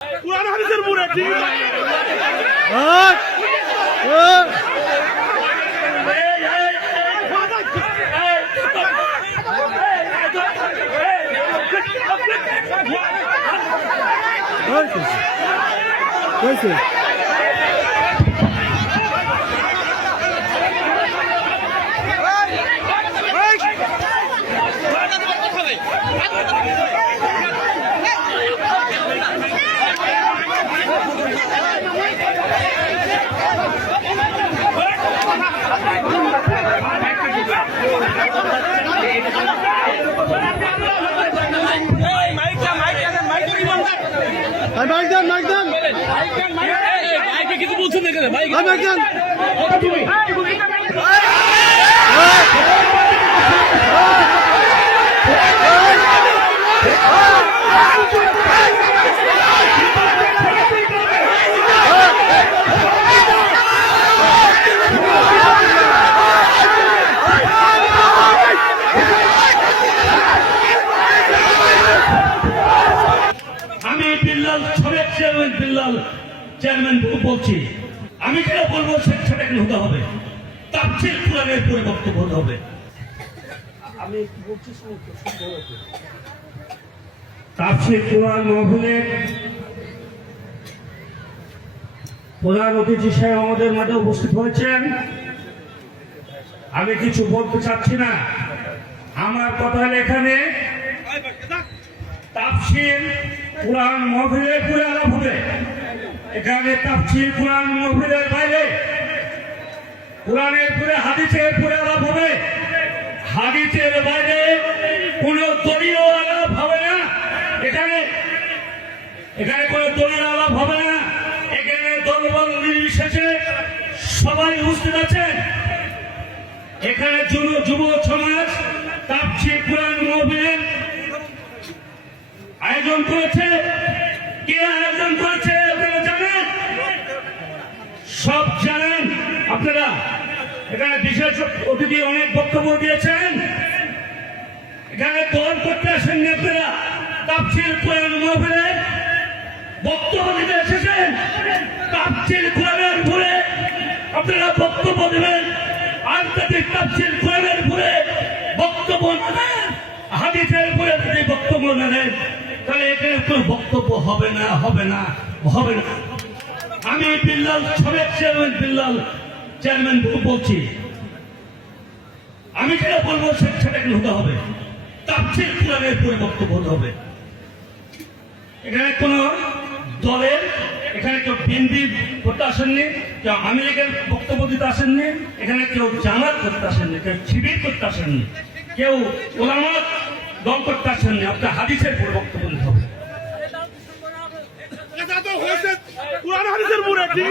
কোরআন হাদিসের মুরে ঠিক মাইক দেন মাইক দেন। কিছু বলছেন এখানে মাইক দেন। চেয়ারম্যান বলছি আমি যেটা বলব সেটা কিন্তু হতে হবে? তাফসির কোরআনের পরে বক্তব্য হতে হবে। তাফসির কোরআন মহলে প্রধান অতিথি সাহেব আমাদের মাঝে উপস্থিত হয়েছেন। আমি কিছু বলতে চাচ্ছি না। আমার কথা হলো এখানে তাফসির কোরআন মহফিলের পুরে আলাপ হবে। এখানে তাফসির কোরআন মহফিলের বাইরে। কোরআনের পুরে, হাদিসের পুরে আলাপ হবে। হাদিসের বাইরে কোন দলীয় আলাপ হবে না। এখানে এখানে কোন দলীয় আলাপ হবে না। এখানে দলবল নির্বিশেষে সবাই উপস্থিত আছেন। এখানে যুব যুব সমাজ তাপসির কোরআন মহফিলের আয়োজন করেছে। কে আয়োজন করেছে? আপনারা এখানে বিশেষ অতিথি অনেক বক্তব্য দিয়েছেন। এখানে দল করতে আসেননি আপনারা। তাপসির কোরআন মহফিলে বক্তব্য দিতে এসেছেন। তাপসির কোরআনের ভুলে আপনারা বক্তব্য দেবেন। আন্তর্জাতিক তাপসির কোরআনের ভুলে বক্তব্য না দেন হাদিসের ভুলে যদি বক্তব্য না দেন তাহলে এখানে কোনো বক্তব্য হবে না হবে না হবে না। আমি বিল্লাল, সাবেক চেয়ারম্যান বিল্লাল চেয়ারম্যান বলছি। আমি যেটা বলব সে- সেটা কিন্তু হতে হবে? তাফসির কোরআনের পরে বক্তব্য হতে হবে। এখানে কোন দলের এখানে কেউ বিএনপি করতে আসেননি কেউ আওয়ামী লীগের বক্তব্য দিতে আসেননি এখানে কেউ জামাত করতে আসেননি কেউ শিবির করতে আসেননি কেউ ওলামাত দল করতে আসেননি আপনার হাদিসের পরে বক্তব্য দিতে হবে। এটা তো হয়েছে কোরআন হাদিসের মুরে ঠিক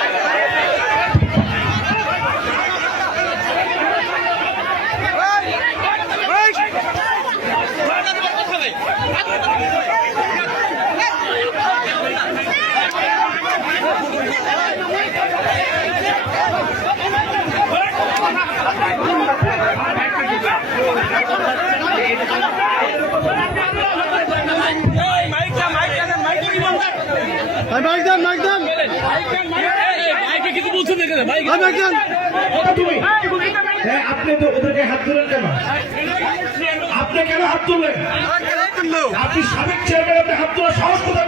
মাইক দেন মাইক দেন। ভাইকে কিছু বলছেন না ভাই মাইক দেন। হ্যাঁ, আপনি তো ওদেরকে হাত তুলেন কেন? আপনি কেন হাত তুললেন? আপনি সাবেক চেয়ারম্যান আপনি হাত তোলার সাহস কোথায়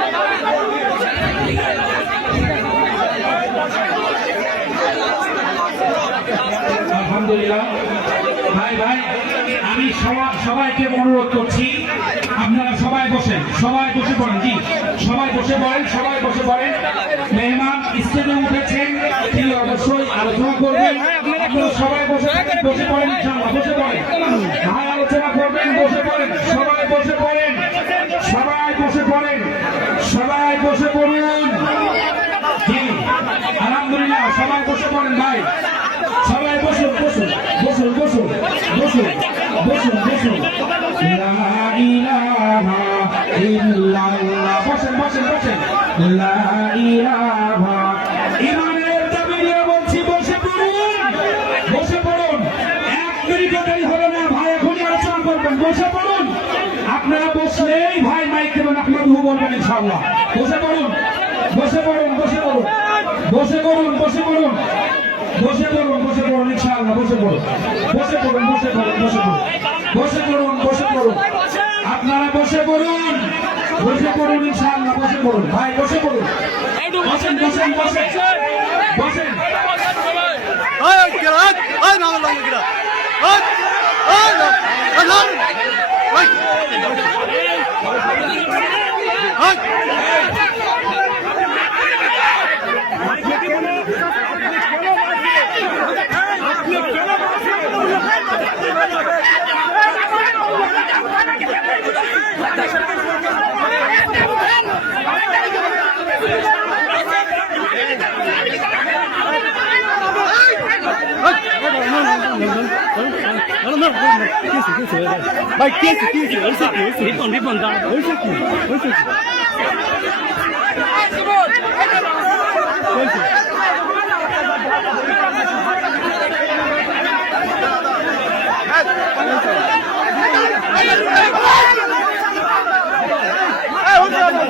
আলহামদুলিল্লাহ। ভাই ভাই আমি সবা- সবাইকে অনুরোধ করছি আপনারা সবাই বসেন সবাই বসে পড়েন জি সবাই বসে পড়েন সবাই বসে পড়েন। মেহমান স্টেজে উঠেছেন তিনি অবশ্যই আলোচনা করবেন। আপনারা সবাই বসে বসে পড়েন বসে পড়েন। ভাই আলোচনা করবেন বসে পড়েন সবাই বসে পড়েন সবাই বসে পড়েন সবাই বসে পড়ুন জি আলহামদুলিল্লাহ সবাই বসে পড়েন ভাই সবাই বসুন বসুন বসুন বসুন বসুন বসুন লা ইলাহা ইল্লাল্লাহ বসেন বসেন বসেন বলছি বসে পড়ুন বসে পড়ুন ভাই এখনই আলোচনা করবেন বসে পড়ুন আপনারা বসলেই ভাই মাইক দেবেন আপনার দু বলবেন বসে পড়ুন বসে পড়ুন বসে পড়ুন বসে পড়ুন বসে পড়ুন। বসে পড়ুন বসে পড়ুন, ইনশাআল্লাহ, বসে পড়ুন। বসে পড়ুন বসে পড়ুন বসে পড়ুন। বসে পড়ুন বসে পড়ুন। আপনারা বসে পড়ুন। বসে পড়ুন, ইনশাআল্লাহ, বসে পড়ুন। ভাই, বসে পড়ুন। বসেন বসেন বসেন। বসেন। নাম ভাই কি আছে কি আছে ওইসে কি ওইসে রিপন রিপন দাঁড়া ওইসে কি ওইসে